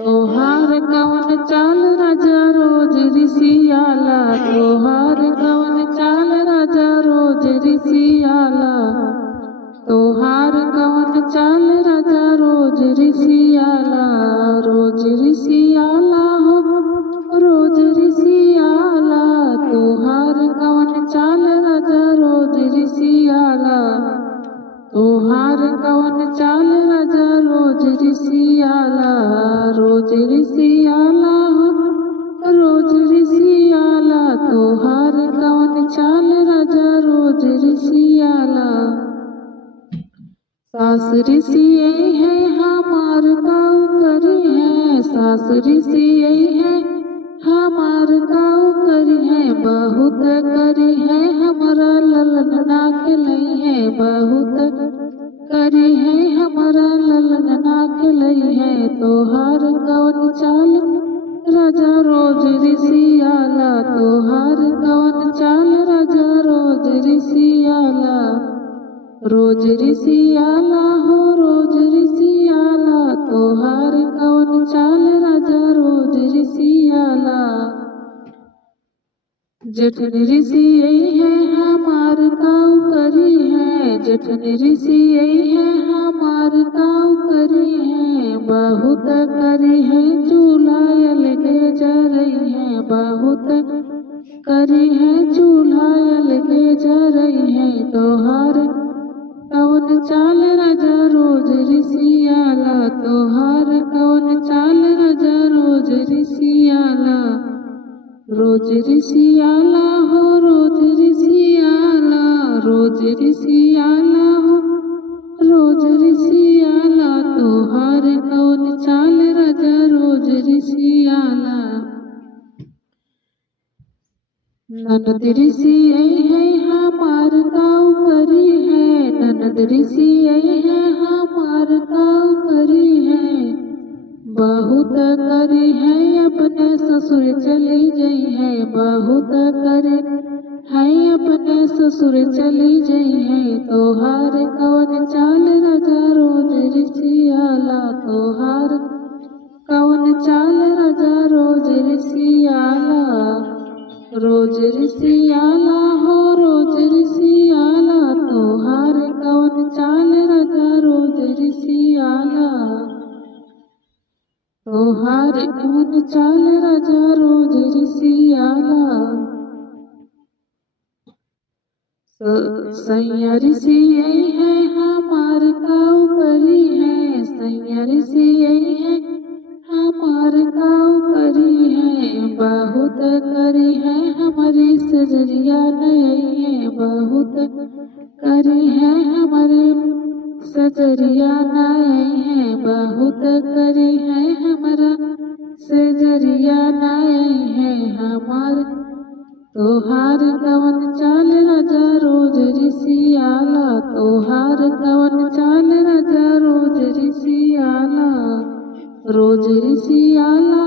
तोहार कवन चाल राजा रोज ऋषियाला, तोहार कवन चाल राजा रोज ऋषियाला, तोहार कवन चाल राजा रोज ऋषियाला, रोज ऋषियाला हो रोज ऋषियाला, तोहार कवन चाल राजा रोज ऋषियाला, तोहार कवन चाल राजा रोज ऋषियाला, रोज ऋषियाला हो रोज ऋषियाला, तोहार कवन चाल राजा रोज ऋषियाला। सास ऋषि यही है हमार गाँव करी है, सास ऋषि यही है हमार गाँव करी है, बहुत करी है हमारा ललना खिलई है, बहुत करी है हमारा ललना खिलई है, तोहार कवन चाल राजा रोज ऋषियाला, तोहार कवन चाल राजा रोज ऋषियाला, रोज ऋषियाला हो रोज ऋषियाला, तोहार कवन चाल राजा रोज ऋषियाला। जेठन ऋषि यही है हमार गाँव करी है, जेठन ऋषि यही है हमार गाँव करी है, बहुत करी है चूल्हा अलगे जरई है, बहुत करी है चूल्हा अलगे जरई है, तोहार कवन चाल राजा रोज ऋषियाला, तोहार कवन चाल राजा रोज ऋषियाला, रोज ऋषियाला हो रोज ऋषियाला, रोज ऋषियाला हो रोज ऋषियाला, तोहार कवन चाल राजा रोज ऋषियाला। ननद ऋषि यही है हमार गाँव करी है, ननद ऋषि यही है हमार गाँव करी है, बहुत करी है अपने ससुर चली गई है, बहुत करे है अपने ससुर चली गई है, तोहार कवन चाल राजा रोज ऋषियाला, तोहार कवन चाल राजा रोज ऋषियाला, रोज ऋषियाला हो रोज ऋषियाला, तोहार कवन चाल राजा रोज ऋषियाला, तोहार कवन चाल राजा रोज ऋषियाला। सैया ऋषि यही है हमार गाँव करी है, सैया ऋषि यही है हमार गाँव करी है, बहुत करी है हमारी सजरिया नई है, बहुत करी है हमारे सजरिया नई है, बहुत करी है हमारा सजरिया नई है हमार, तोहार कवन चाल राजा रोज ऋषियाला, तोहार कवन चाल राजा रोज ऋषियाला, रोज ऋषियाला